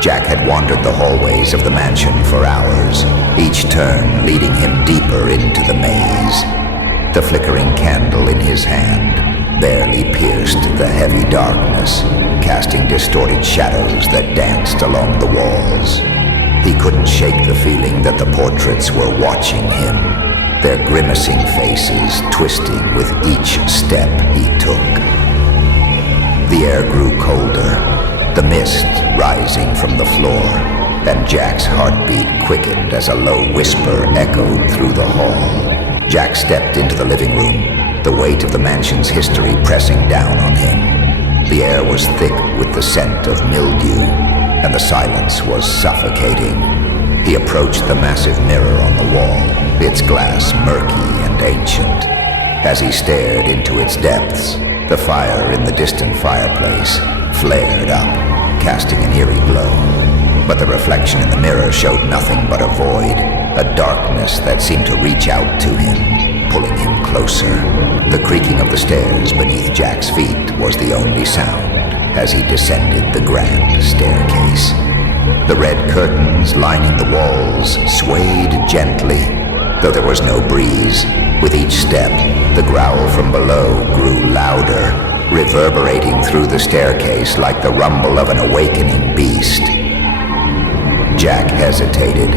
Jack had wandered the hallways of the mansion for hours, each turn leading him deeper into the maze. The flickering candle in his hand barely pierced the heavy darkness, casting distorted shadows that danced along the walls. He couldn't shake the feeling that the portraits were watching him, their grimacing faces twisting with each step he took. The air grew colder, the mist rising from the floor, and Jack's heartbeat quickened as a low whisper echoed through the hall. Jack stepped into the living room, the weight of the mansion's history pressing down on him. The air was thick with the scent of mildew, and the silence was suffocating. He approached the massive mirror on the wall, its glass murky and ancient. As he stared into its depths, the fire in the distant fireplace flared up, casting an eerie glow. But the reflection in the mirror showed nothing but a void, a darkness that seemed to reach out to him, pulling him closer. The creaking of the stairs beneath Jack's feet was the only sound as he descended the grand staircase. The red curtains lining the walls swayed gently, though there was no breeze. With each step, the growl from below grew louder, reverberating through the staircase like the rumble of an awakening beast. Jack hesitated,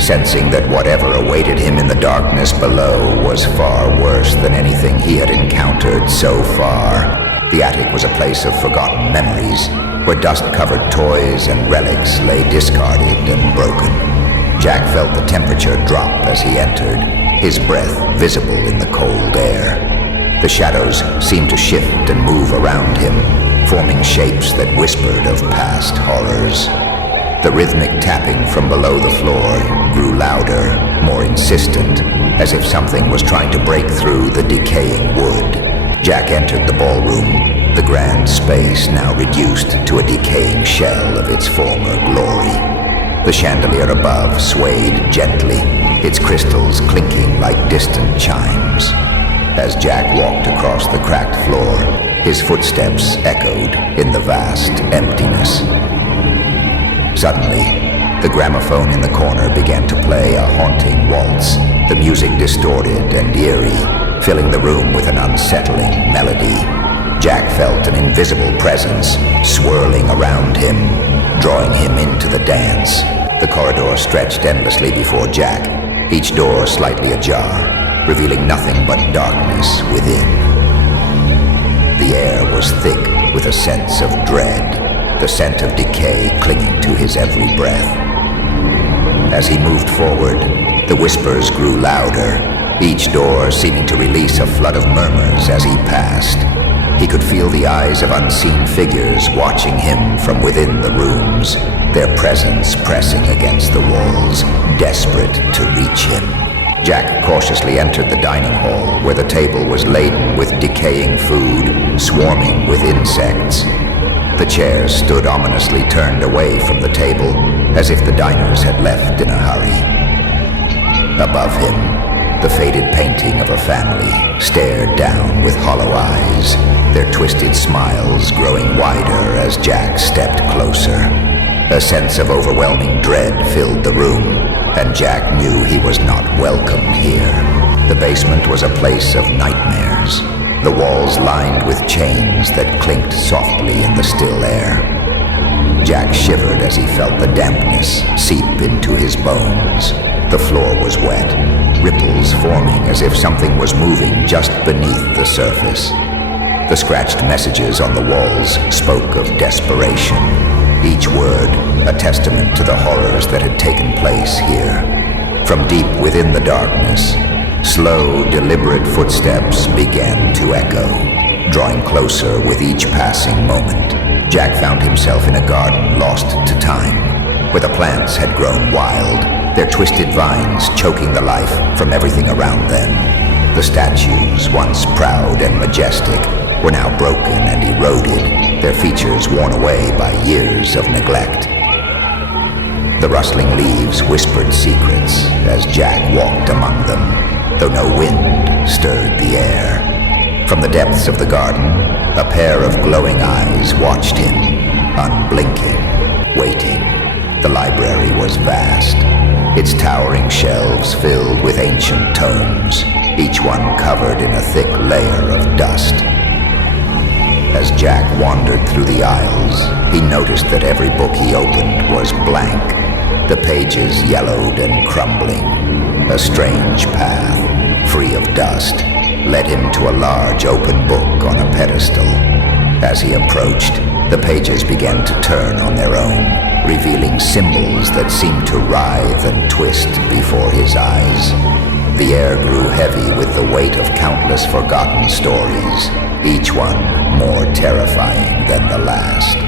sensing that whatever awaited him in the darkness below was far worse than anything he had encountered so far. The attic was a place of forgotten memories, where dust-covered toys and relics lay discarded and broken. Jack felt the temperature drop as he entered, his breath visible in the cold air. The shadows seemed to shift and move around him, forming shapes that whispered of past horrors. The rhythmic tapping from below the floor grew louder, more insistent, as if something was trying to break through the decaying wood. Jack entered the ballroom, the grand space now reduced to a decaying shell of its former glory. The chandelier above swayed gently, its crystals clinking like distant chimes. As Jack walked across the cracked floor, his footsteps echoed in the vast emptiness. Suddenly, the gramophone in the corner began to play a haunting waltz, the music distorted and eerie, filling the room with an unsettling melody. Jack felt an invisible presence swirling around him, drawing him into the dance. The corridor stretched endlessly before Jack, each door slightly ajar, revealing nothing but darkness within. The air was thick with a sense of dread, the scent of decay clinging to his every breath. As he moved forward, the whispers grew louder, each door seeming to release a flood of murmurs as he passed. He could feel the eyes of unseen figures watching him from within the rooms, their presence pressing against the walls, desperate to reach him. Jack cautiously entered the dining hall, where the table was laden with decaying food, swarming with insects. The chairs stood ominously turned away from the table, as if the diners had left in a hurry. Above him, the faded painting of a family stared down with hollow eyes, their twisted smiles growing wider as Jack stepped closer. A sense of overwhelming dread filled the room, and Jack knew he was not welcome here. The basement was a place of nightmares, the walls lined with chains that clinked softly in the still air. Jack shivered as he felt the dampness seep into his bones. The floor was wet, ripples forming as if something was moving just beneath the surface. The scratched messages on the walls spoke of desperation, each word a testament to the horrors that had taken place here. From deep within the darkness, slow, deliberate footsteps began to echo, drawing closer with each passing moment. Jack found himself in a garden lost to time, where the plants had grown wild, their twisted vines choking the life from everything around them. The statues, once proud and majestic, were now broken and eroded, their features worn away by years of neglect. The rustling leaves whispered secrets as Jack walked among them, though no wind stirred the air. From the depths of the garden, a pair of glowing eyes watched him, unblinking, waiting. The library was vast, its towering shelves filled with ancient tomes, each one covered in a thick layer of dust. As Jack wandered through the aisles, he noticed that every book he opened was blank, the pages yellowed and crumbling. A strange path, free of dust, led him to a large open book on a pedestal. As he approached, the pages began to turn on their own, revealing symbols that seemed to writhe and twist before his eyes. The air grew heavy with the weight of countless forgotten stories, each one more terrifying than the last.